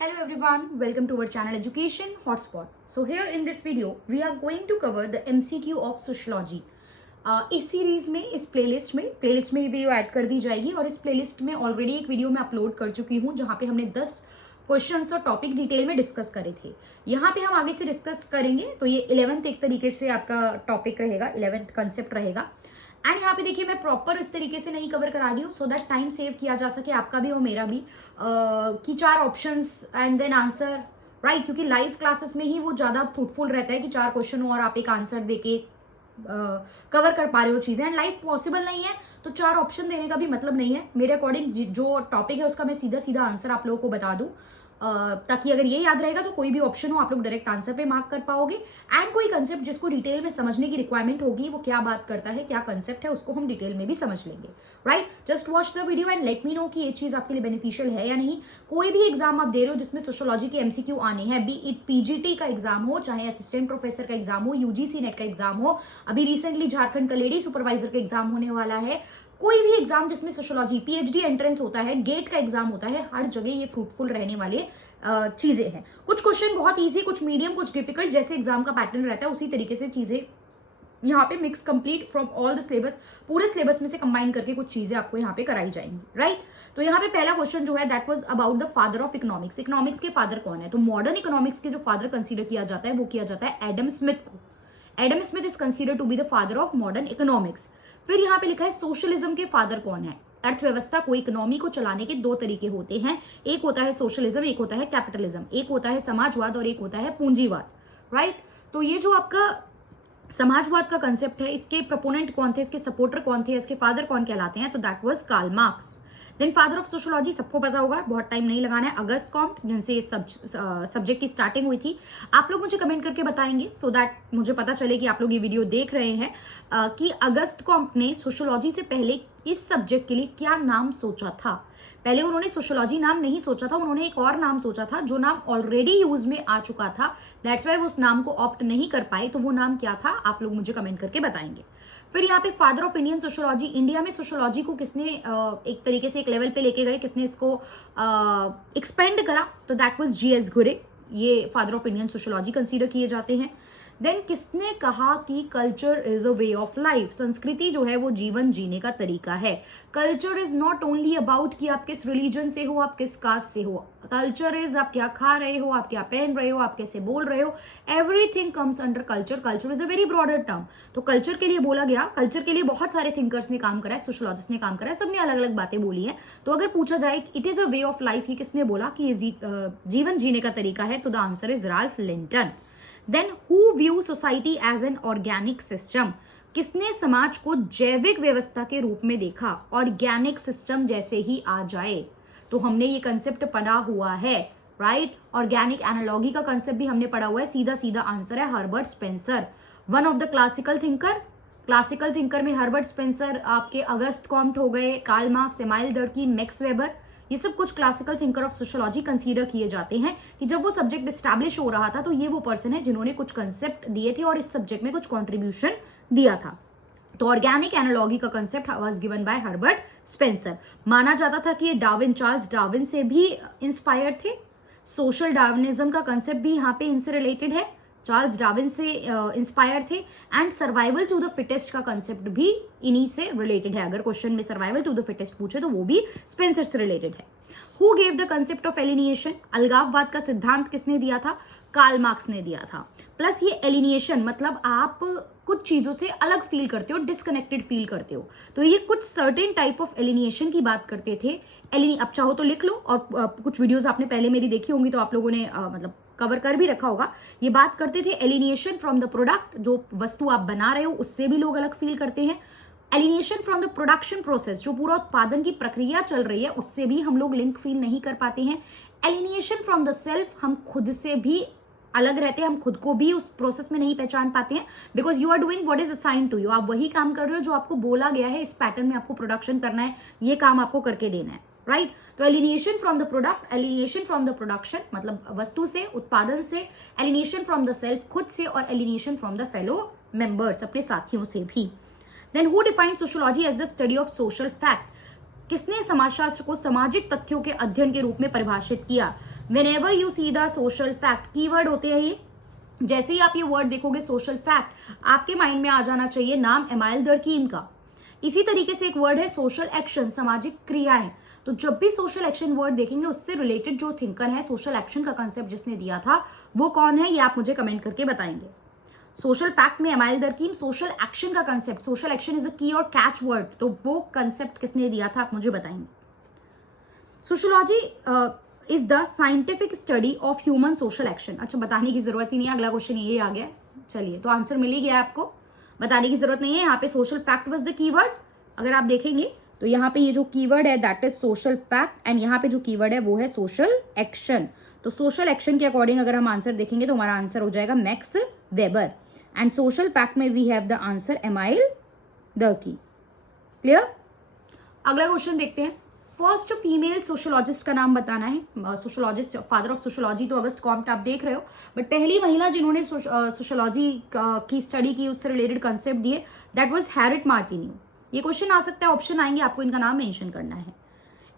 Hello everyone, welcome to our channel Education Hotspot. So here in this video, we are going to cover the MCQ of Sociology. इस series में, इस playlist में video add कर दी जाएगी और इस playlist में ऑलरेडी एक वीडियो मैं अपलोड कर चुकी हूँ जहाँ पे हमने 10 क्वेश्चंस और टॉपिक डिटेल में डिस्कस करे थे. यहाँ पे हम आगे से डिस्कस करेंगे तो ये 11th एक तरीके से आपका टॉपिक रहेगा, 11th कंसेप्ट रहेगा. एंड यहाँ पे देखिए मैं प्रॉपर इस तरीके से नहीं कवर करा रही हूँ सो दैट टाइम सेव किया जा सके, आपका भी और मेरा भी, कि 4 options and then answer, right. क्योंकि लाइव क्लासेस में ही वो ज़्यादा फ्रूटफुल रहता है कि 4 क्वेश्चन हो और आप एक आंसर देके कवर कर पा रहे हो चीज़ें. एंड लाइव पॉसिबल नहीं है तो 4 ऑप्शन देने का भी मतलब नहीं है. मेरे अकॉर्डिंग जो टॉपिक है उसका मैं सीधा सीधा आंसर आप लोगों को बता दूँ, ताकि अगर ये याद रहेगा तो कोई भी ऑप्शन हो आप लोग डायरेक्ट आंसर पे मार्क कर पाओगे. एंड कोई कंसेप्ट जिसको डिटेल में समझने की रिक्वायरमेंट होगी, वो क्या बात करता है, क्या कंसेप्ट है, उसको हम डिटेल में भी समझ लेंगे, right. Just watch the video and let me know कि ये चीज आपके लिए बेनिफिशियल है या नहीं. कोई भी एग्जाम आप दे रहे हो जिसमें सोशियोलॉजी के एमसीक्यू आने हैं, बी इट पीजीटी का एग्जाम हो, चाहे असिस्टेंट प्रोफेसर का एग्जाम हो, यूजीसी नेट का एग्जाम हो, अभी रिसेंटली झारखंड का लेडी सुपरवाइजर का एग्जाम होने वाला है, कोई भी एग्जाम जिसमें सोशियोलॉजी, पीएचडी एंट्रेंस होता है, गेट का एग्जाम होता है, हर जगह ये फ्रूटफुल रहने वाले चीजें हैं. कुछ क्वेश्चन बहुत इजी, कुछ मीडियम, कुछ डिफिकल्ट, जैसे एग्जाम का पैटर्न रहता है उसी तरीके से चीजें यहाँ पे mix complete from all the syllabus, पूरे सिलेबस में से कंबाइन करके कुछ चीजें आपको यहाँ पे कराई जाएंगी, राइट. तो यहाँ पे पहला क्वेश्चन जो है that was about the father of economics. Economics के फादर कौन है? तो मॉडर्न इकोनॉमिक्स के जो फादर कंसीडर किया जाता है वो किया जाता है एडम स्मिथ को. Adam Smith is consider to be the father of modern economics. फिर यहाँ पे लिखा है सोशलिज्म के फादर कौन है? अर्थव्यवस्था को, इकोनॉमी को चलाने के 2 तरीके होते हैं, एक होता है सोशलिज्म, एक होता है कैपिटलिज्म, एक होता है समाजवाद और एक होता है पूंजीवाद, राइट. तो ये जो आपका समाजवाद का कंसेप्ट है, इसके प्रोपोनेंट कौन थे, इसके सपोर्टर कौन थे, इसके फादर कौन कहलाते हैं? तो that was Karl Marx. Then father of sociology सबको पता होगा, बहुत टाइम नहीं लगाना है, अगस्त कॉम्ट, जिनसे इस सब्जेक्ट की स्टार्टिंग हुई थी. आप लोग मुझे कमेंट करके बताएंगे सो दैट मुझे पता चले कि आप लोग ये वीडियो देख रहे हैं, कि अगस्त कॉम्ट ने सोशियोलॉजी से पहले इस सब्जेक्ट के लिए क्या नाम सोचा था. पहले उन्होंने सोशियोलॉजी नाम नहीं सोचा था, उन्होंने एक और नाम सोचा था जो नाम ऑलरेडी यूज में आ चुका था. दैट्स वाई वो उस नाम को ऑप्ट नहीं कर पाए. तो वो नाम क्या था आप लोग मुझे कमेंट करके बताएंगे. फिर यहाँ पे father of Indian sociology, India में सोशियोलॉजी को किसने एक तरीके से एक लेवल पे लेके गए, किसने इसको एक्सपेंड करा? तो दैट वाज जीएस घुरे. ये father of Indian sociology consider किए जाते हैं. देन किसने कहा कि culture is a way of life? संस्कृति जो है वो जीवन जीने का तरीका है. Culture is not only about कि आप किस रिलीजन से हो, आप किस कास्ट से हो. कल्चर इज आप क्या खा रहे हो, आप क्या पहन रहे हो, आप कैसे बोल रहे हो, everything comes under culture. Culture is a very broader term. तो कल्चर के लिए बोला गया, कल्चर के लिए बहुत सारे थिंकर्स ने काम करा है, सोशियोलॉजिस्ट ने काम करा है, सबने अलग अलग बातें बोली है. तो अगर पूछा जाए it is a way of life, ये किसने बोला कि ये जीवन जीने का तरीका है? तो the answer is Ralph Linton. Then who view society as an organic system? किसने समाज को जैविक व्यवस्था के रूप में देखा? ऑर्गेनिक सिस्टम जैसे ही आ जाए तो हमने ये कंसेप्ट पढ़ा हुआ है, राइट. ऑर्गेनिक एनालॉगी का कंसेप्ट भी हमने पढ़ा हुआ है. सीधा सीधा आंसर है Herbert Spencer, one of the classical thinker. Classical thinker में हर्बर्ट स्पेंसर, आपके अगस्त कॉम्ट हो गए, Karl Marx, Emile Durkheim, Max Weber, ये सब कुछ classical thinker of sociology consider किए जाते हैं कि जब वो सब्जेक्ट एस्टैब्लिश हो रहा था तो ये वो पर्सन है जिन्होंने कुछ कंसेप्ट दिए थे और इस सब्जेक्ट में कुछ कंट्रीब्यूशन दिया था. तो ऑर्गेनिक एनालॉगी का concept was given by Herbert Spencer. माना जाता था कि ये डार्विन, चार्ल्स डार्विन से भी इंस्पायर्ड थे. सोशल डार्विनिज्म का कंसेप्ट भी यहाँ पे इनसे रिलेटेड है, चार्ल्स डार्विन से इंस्पायर थे. And survival to the fittest का कंसेप्ट भी इन्हीं से रिलेटेड है. अगर क्वेश्चन में सर्वाइवल टू द फिटेस्ट पूछे तो वो भी स्पेंसर से रिलेटेड है. Who gave the concept of alienation? अलगाववाद का सिद्धांत किसने दिया था? कार्ल मार्क्स ने दिया था. प्लस ये एलिनिएशन मतलब आप कुछ चीजों से अलग फील करते हो, डिस्कनेक्टेड फील करते हो, तो ये कुछ सर्टेन टाइप ऑफ एलिनिएशन की बात करते थे. अब चाहो तो लिख लो, और कुछ वीडियोस आपने पहले मेरी देखी होंगी तो आप लोगों ने मतलब कवर कर भी रखा होगा. ये बात करते थे एलिनिएशन फ्रॉम द प्रोडक्ट, जो वस्तु आप बना रहे हो उससे भी लोग अलग फील करते हैं. Alienation from the production process, जो पूरा उत्पादन की प्रक्रिया चल रही है उससे भी हम लोग लिंक फील नहीं कर पाते हैं. एलिनिएशन फ्रॉम द सेल्फ, हम खुद से भी अलग रहते हैं, हम खुद को भी उस प्रोसेस में नहीं पहचान पाते हैं, because you are doing what is assign to you. आप वही काम कर रहे हो जो आपको बोला गया है, इस पैटर्न में आपको प्रोडक्शन करना है, ये काम आपको करके देना है, राइट. तो alienation from the product, alienation from the production मतलब वस्तु से, उत्पादन से, एलिनिएशन फ्रॉम द सेल्फ खुद से, और alienation from the fellow members अपने साथियों से भी. Then who defined sociology as the study of social fact? किसने समाजशास्त्र को सामाजिक तथ्यों के अध्ययन के रूप में परिभाषित किया? Whenever you see the social fact, keyword होते हैं ये। जैसे ही आप ये वर्ड देखोगे सोशल फैक्ट, आपके माइंड में आ जाना चाहिए नाम एमाइल दरकीम का। इसी तरीके से एक वर्ड है सोशल एक्शन, सामाजिक क्रियाएं। तो जब भी सोशल एक्शन वर्ड देखेंगे उससे रिलेटेड जो थिंकर है, सोशल एक्शन का कंसेप्ट जिसने दिया था वो कौन है, ये आप मुझे कमेंट करके बताएंगे। सोशल फैक्ट में एमाइल दरकीम, सोशल एक्शन का concept, social action is a की और कैच वर्ड, तो वो कंसेप्ट किसने दिया था आप मुझे बताएंगे। Sociology is the scientific study of human social action. अच्छा, बताने की जरूरत ही नहीं है, अगला क्वेश्चन यही आ गया। चलिए, तो आंसर मिल ही गया आपको, बताने की जरूरत नहीं है। यहाँ पे social fact was the keyword. अगर आप देखेंगे तो यहाँ पे ये जो कीवर्ड है that is social fact, and यहाँ पे जो कीवर्ड है वो है सोशल एक्शन। तो सोशल एक्शन के अकॉर्डिंग अगर हम आंसर देखेंगे तो हमारा आंसर हो जाएगा Max Weber, and social fact में we have the answer Emile Durkheim. Clear? अगला क्वेश्चन देखते हैं। फर्स्ट फीमेल सोशोलॉजिस्ट का नाम बताना है। सोशोलॉजिस्ट, फादर ऑफ सोशोलॉजी तो अगस्त कॉम्ट आप देख रहे हो, बट पहली महिला जिन्होंने सोशोलॉजी की स्टडी की, उससे रिलेटेड कंसेप्ट दिए, दैट वाज हैरिट मार्टिन्यू। ये क्वेश्चन आ सकता है, ऑप्शन आएंगे, आपको इनका नाम मेंशन करना है।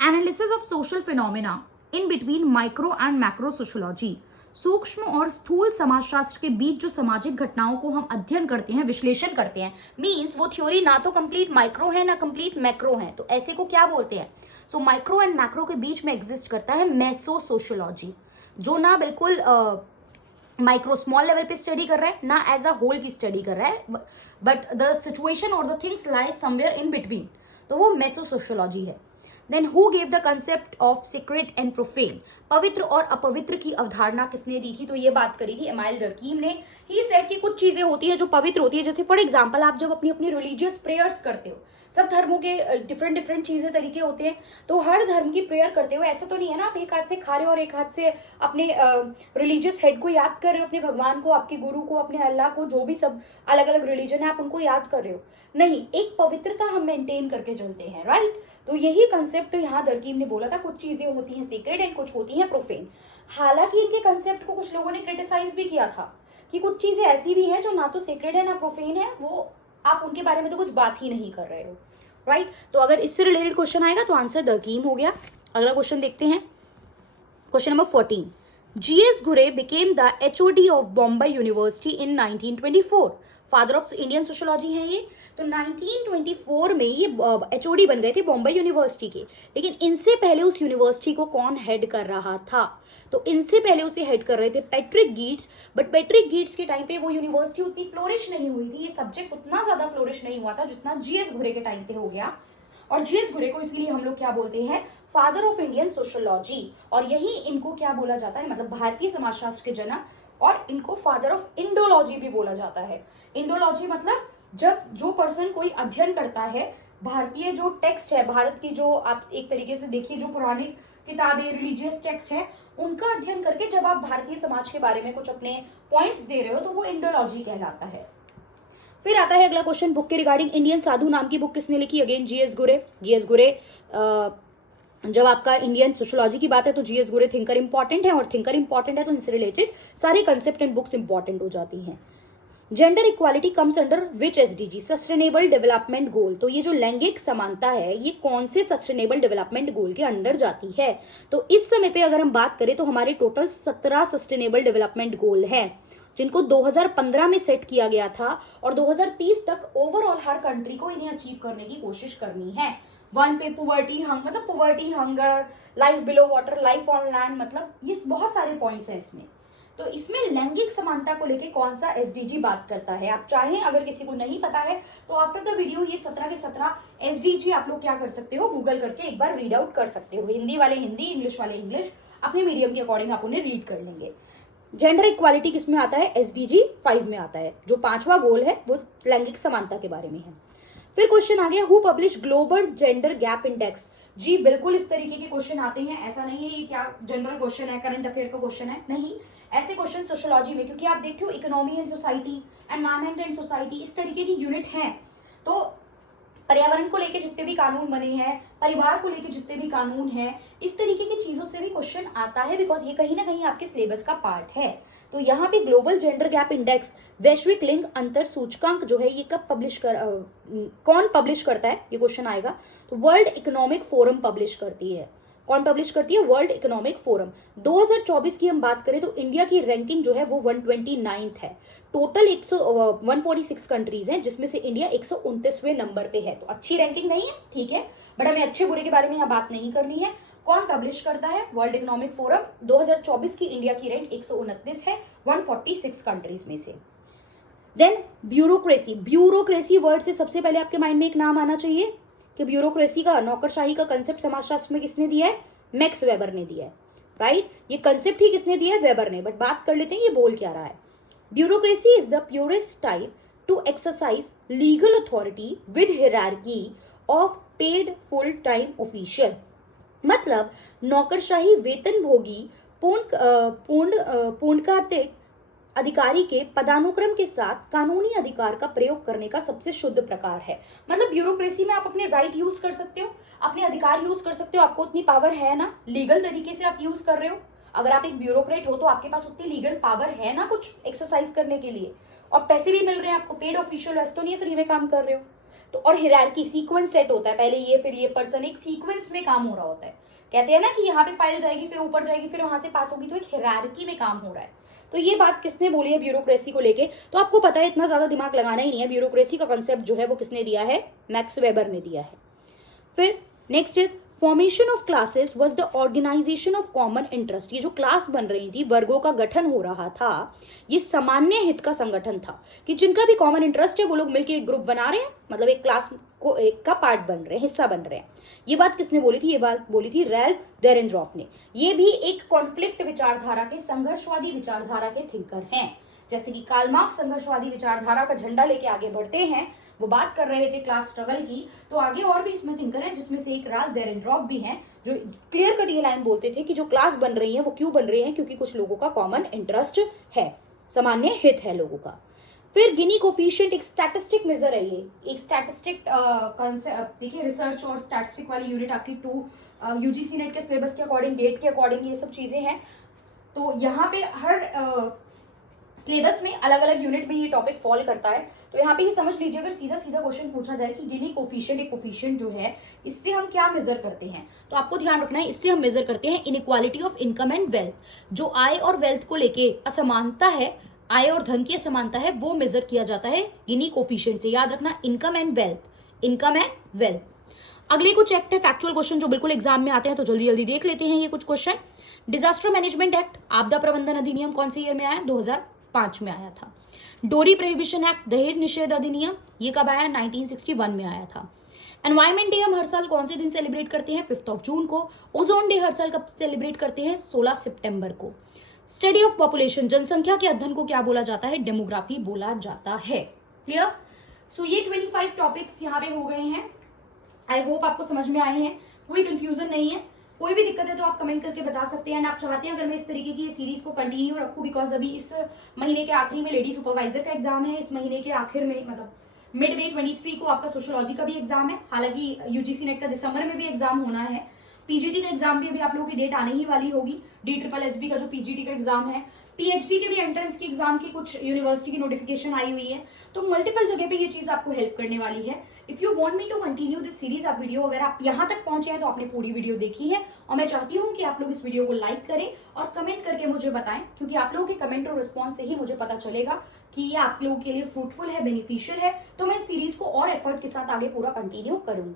Analysis of social phenomena in between micro and macro sociology, सूक्ष्म और स्थूल समाजशास्त्र के बीच जो सामाजिक घटनाओं को हम अध्ययन करते हैं, विश्लेषण करते हैं, मींस वो थ्योरी ना तो कंप्लीट माइक्रो है ना कंप्लीट मैक्रो है, तो ऐसे को क्या बोलते हैं? सो माइक्रो एंड मैक्रो के बीच में एग्जिस्ट करता है मेसो सोशियोलॉजी, जो ना बिल्कुल माइक्रो स्मॉल लेवल पे स्टडी कर रहा है, ना एज अ होल की स्टडी कर रहा है, बट द सिचुएशन और the things lie somewhere in between, तो वो मेसो सोशियोलॉजी है। Then who gave the concept of sacred and profane, पवित्र और अपवित्र की अवधारणा किसने दी थी? तो ये बात करी थी एमाइल दरकीम ने। ही सेड कि कुछ चीजें होती हैं जो पवित्र होती है, जैसे फॉर एग्जांपल आप जब अपनी अपनी रिलीजियस प्रेयर्स करते हो, सब धर्मों के डिफरेंट चीजें तरीके होते हैं, तो हर धर्म की प्रेयर करते हुए ऐसा तो नहीं है ना आप एक हाथ से खा रहे हो और एक हाथ से अपने रिलीजियस हेड को याद कर रहे हो, अपने भगवान को, आपके गुरु को, अपने अल्लाह को, जो भी सब अलग अलग रिलीजन है आप उनको याद कर रहे हो। नहीं, एक पवित्रता हम मेंटेन करके चलते हैं, राइट? तो यही कंसेप्ट यहाँ दरकीम ने बोला था, कुछ चीजें होती हैं सीक्रेट एंड कुछ होती हैं प्रोफेन। हालांकि इनके कंसेप्ट को कुछ लोगों ने क्रिटिसाइज भी किया था कि कुछ चीजें ऐसी भी हैं जो ना तो सीक्रेट है ना प्रोफेन है, वो आप उनके बारे में तो कुछ बात ही नहीं कर रहे हो, राइट? तो अगर इससे रिलेटेड क्वेश्चन आएगा तो आंसर दरकीम हो गया। अगला क्वेश्चन देखते हैं, question number 14। G.S. Ghurye became the HOD of Bombay University in 1924. Father of Indian sociology है ये। तो 1924 में ये HOD बन गए थे बॉम्बे यूनिवर्सिटी के, लेकिन इनसे पहले उस यूनिवर्सिटी को कौन हेड कर रहा था? तो इनसे पहले उसे हेड कर रहे थे पैट्रिक गीट्स, बट पैट्रिक गीट्स के टाइम पे वो यूनिवर्सिटी उतनी फ्लोरिश नहीं हुई थी, ये सब्जेक्ट उतना ज्यादा फ्लोरिश नहीं हुआ था जितना जीएस घुरे के टाइम पे हो गया। और जीएस घुरे को इसलिए हम लोग क्या बोलते हैं? Father of Indian sociology. और यही इनको क्या बोला जाता है, मतलब भारतीय समाजशास्त्र के जनक, और इनको फादर ऑफ इंडोलॉजी भी बोला जाता है। इंडोलॉजी मतलब जब जो पर्सन कोई अध्ययन करता है भारतीय जो टेक्स्ट है, भारत की जो आप एक तरीके से देखिए जो पुरानी किताबें, रिलीजियस टेक्स्ट है, उनका अध्ययन करके जब आप भारतीय समाज के बारे में कुछ अपने पॉइंट्स दे रहे हो तो वो इंडोलॉजी कहलाता है। फिर आता है अगला क्वेश्चन, बुक के रिगार्डिंग। इंडियन साधु नाम की बुक किसने लिखी? अगेन जीएस घुरे। जीएस घुरे, जब आपका इंडियन सोशियोलॉजी की बात है तो जीएस घुरे थिंकर इंपॉर्टेंट है, और थिंकर इंपॉर्टेंट है तो इनसे रिलेटेड सारे कंसेप्ट एंड बुक्स इंपॉर्टेंट हो जाती हैं। Gender equality comes under which SDG? Sustainable development goal. तो ये जो लैंगिक समानता है ये कौन से सस्टेनेबल डेवलपमेंट गोल के अंडर जाती है? तो इस समय पे अगर हम बात करें तो हमारे टोटल 17 सस्टेनेबल डेवलपमेंट गोल हैं, जिनको 2015 में सेट किया गया था, और 2030 तक ओवरऑल हर कंट्री को इन्हें अचीव करने की कोशिश करनी है। वन पे पुवर्टी मतलब poverty, hunger, life below water, life on land, मतलब ये बहुत सारे पॉइंट्स हैं इसमें। तो इसमें लैंगिक समानता को लेके कौन सा एसडीजी बात करता है? आप चाहें, अगर किसी को नहीं पता है तो आफ्टर द वीडियो ये 17 के 17 एसडीजी आप लोग क्या कर सकते हो, गूगल करके एक बार रीड आउट कर सकते हो। हिंदी वाले हिंदी, इंग्लिश वाले इंग्लिश, अपने मीडियम के अकॉर्डिंग आप उन्हें रीड कर लेंगे। जेंडर इक्वालिटी किस में आता है? एसडीजी 5 में आता है। जो 5वां गोल है वो लैंगिक समानता के बारे में है। फिर क्वेश्चन आ गया, who publish global gender gap index? जी बिल्कुल इस तरीके के क्वेश्चन आते हैं, ऐसा नहीं है ये क्या जनरल क्वेश्चन है, करंट अफेयर का क्वेश्चन है, नहीं। ऐसे क्वेश्चन सोशियोलॉजी में, क्योंकि आप देखते हो economy and society, environment and society, इस तरीके की यूनिट हैं, तो पर्यावरण को लेके जितने भी कानून बने हैं, परिवार को लेके जितने भी कानून हैं, इस तरीके की चीजों से भी क्वेश्चन आता है, बिकॉज ये कहीं ना कहीं आपके सिलेबस का पार्ट है। तो यहाँ पे ग्लोबल जेंडर गैप इंडेक्स, वैश्विक लिंग अंतर सूचकांक जो है, ये कब कौन पब्लिश करता है, ये क्वेश्चन आएगा। तो वर्ल्ड इकोनॉमिक फोरम पब्लिश करती है। कौन पब्लिश करती है? World economic forum. 2024 की हम बात करें तो इंडिया की रैंकिंग जो है वो 129th है। टोटल 146 कंट्रीज हैं, जिसमें से इंडिया 129वें नंबर पे है। तो अच्छी रैंकिंग नहीं है, ठीक है, बट हमें अच्छे बुरे के बारे में यहाँ बात नहीं करनी है। कौन पब्लिश करता है? World economic forum. 2024 की इंडिया की रैंक 129 है 146 कंट्रीज में से। Then bureaucracy. ब्यूरोक्रेसी वर्ड से सबसे पहले आपके माइंड में एक नाम आना चाहिए कि ब्यूरोक्रेसी का, नौकरशाही का कंसेप्ट समाजशास्त्र में किसने दिया है? मैक्स वेबर ने दिया है, राइट? ये कंसेप्ट ही किसने दिया है? वेबर ने। बट बात कर लेते हैं ये बोल क्या रहा है। Bureaucracy is the purest type two exercise legal authority with hierarchy of paid full time official. मतलब नौकरशाही वेतन भोगी पूर्णकालिक अधिकारी के पदानुक्रम के साथ कानूनी अधिकार का प्रयोग करने का सबसे शुद्ध प्रकार है। मतलब ब्यूरोक्रेसी में आप अपने राइट यूज कर सकते हो, अपने अधिकार यूज कर सकते हो, आपको उतनी पावर है ना, लीगल तरीके से आप यूज कर रहे हो। अगर आप एक ब्यूरोक्रेट हो तो आपके पास उतनी लीगल पावर है ना कुछ एक्सरसाइज करने के लिए, और पैसे भी मिल रहे हैं आपको, पेड ऑफिशियल तो नहीं है, फ्री में काम कर रहे हो तो। और हिरार्की सीक्वेंस सेट होता है, पहले ये फिर ये पर्सन, एक सीक्वेंस में काम हो रहा होता है। कहते हैं ना कि यहाँ पे फाइल जाएगी, फिर ऊपर जाएगी, फिर वहां से पास होगी, तो एक हिरार्की में काम हो रहा है। तो ये बात किसने बोली है ब्यूरोक्रेसी को लेके? तो आपको पता है, इतना ज्यादा दिमाग लगाना ही नहीं है। ब्यूरोक्रेसी का कंसेप्ट जो है वो किसने दिया है? मैक्स वेबर ने दिया है। फिर next is formation of classes was the organization of common interest. ये जो क्लास बन रही थी, वर्गों का गठन हो रहा था, ये सामान्य हित का संगठन था कि जिनका भी कॉमन इंटरेस्ट है वो लोग मिलकर एक ग्रुप बना रहे हैं, मतलब एक क्लास को एक का पार्ट बन रहे हैं, हिस्सा बन रहे हैं। ये बात किसने बोली थी? ये बात बोली थी रैल्फ डेरेनरॉफ ने। ये भी एक कॉन्फ्लिक्ट विचारधारा के, संघर्षवादी विचारधारा के थिंकर हैं। जैसे कि कार्ल मार्क्स संघर्षवादी विचारधारा का झंडा लेके आगे बढ़ते हैं, वो बात कर रहे थे क्लास स्ट्रगल की, तो आगे और भी इसमें थिंकर हैं, जिसमें से एक राल्फ डेरेनरॉफ भी हैं, जो क्लियर कट ये लाइन बोलते थे कि जो क्लास बन रही है वो क्यों बन रही है? क्योंकि कुछ लोगों का कॉमन इंटरेस्ट है, सामान्य हित है लोगों का। फिर गिनी कोफिशिएंट एक स्टैटिस्टिक मेजर है, ये एक स्टैटिस्टिक कंसेप्ट। देखिए रिसर्च और स्टैटिस्टिक वाली यूनिट आपकी 2 यूजीसी नेट के सिलेबस के अकॉर्डिंग, डेट के अकॉर्डिंग ये सब चीजें हैं। तो यहाँ पे हर सिलेबस में अलग अलग यूनिट में ये टॉपिक फॉल करता है। तो यहाँ पे ये समझ लीजिए, अगर सीधा सीधा क्वेश्चन पूछा जाए कि गिनी कोफिशिएंट, एक कोफिशिएंट जो है, इससे हम क्या मेजर करते हैं, तो आपको ध्यान रखना है, इससे हम मेजर करते हैं inequality of income and wealth. जो आय और वेल्थ को लेके असमानता है, आय और धन की असमानता है, वो मेजर किया जाता है गिनी कोफिशिएंट से। याद रखना, income and wealth, income and wealth. अगले कुछ एक्ट है, फैक्चुअल क्वेश्चन जो बिल्कुल एग्जाम में आते हैं, तो जल्दी जल्दी देख लेते हैं ये कुछ क्वेश्चन। डिजास्टर मैनेजमेंट एक्ट, आपदा प्रबंधन अधिनियम कौन से ईयर में आया? 2005 में आया था। डोरी प्रोहिबिशन एक्ट, दहेज निषेध अधिनियम, ये कब आया? 1961 में आया था। एनवायरमेंट डे हम हर साल कौन से दिन सेलिब्रेट करते हैं? 5 जून को। ओजोन डे हर साल कब सेलिब्रेट करते हैं? 16 सितंबर को। स्टडी ऑफ पॉपुलेशन, जनसंख्या के अध्ययन को क्या बोला जाता है? डेमोग्राफी बोला जाता है। क्लियर? सो ये 25 टॉपिक्स यहाँ पे हो गए हैं। आई होप आपको समझ में आए हैं, कोई कंफ्यूजन नहीं है। कोई भी दिक्कत है तो आप कमेंट करके बता सकते हैं। एंड आप चाहते हैं अगर मैं इस तरीके की ये सीरीज को कंटिन्यू रखूं, बिकॉज अभी इस महीने के आखिरी में लेडी सुपरवाइजर का एग्जाम है, इस महीने के आखिर में मतलब मिड में 23 को आपका सोशियोलॉजी का भी एग्जाम है। हालांकि यूजीसी नेट का दिसंबर में भी एग्जाम होना है। पीजीटी का एग्जाम भी अभी आप लोगों की डेट आने ही वाली होगी। DSSB का जो पीजीटी का एग्जाम है, पीएचडी के भी एंट्रेंस की एग्जाम की कुछ यूनिवर्सिटी की नोटिफिकेशन आई हुई है। तो मल्टीपल जगह पे ये चीज आपको हेल्प करने वाली है। If you want me to continue this series, आप वीडियो अगर आप यहाँ तक पहुंचे हैं तो आपने पूरी वीडियो देखी है, और मैं चाहती हूँ कि आप लोग इस वीडियो को लाइक करें और कमेंट करके मुझे बताएं, क्योंकि आप लोगों के कमेंट और रिस्पॉन्स से ही मुझे पता चलेगा कि ये आप लोगों के लिए फ्रूटफुल है, बेनिफिशियल है। तो मैं इस सीरीज को और एफर्ट के साथ आगे पूरा कंटिन्यू करूंगी।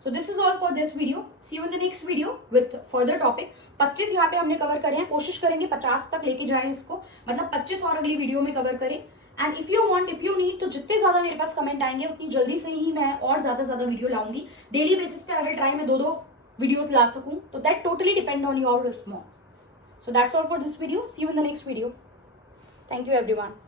So this is all for this video. See you in the next video with further topic. 25 यहाँ पे हमने कवर करे हैं, कोशिश करेंगे 50 तक लेके जाएं इसको, मतलब 25 और अगली वीडियो में कवर करें। And if you want, if you need, तो जितने ज्यादा मेरे पास कमेंट आएंगे उतनी जल्दी से ही मैं और ज्यादा वीडियो लाऊंगी। डेली बेसिस पे अगर ट्राई मैं 2 वीडियोस ला सकूं, तो that totally depend on your response. So that's all for this video. See you in the next video. Thank you everyone.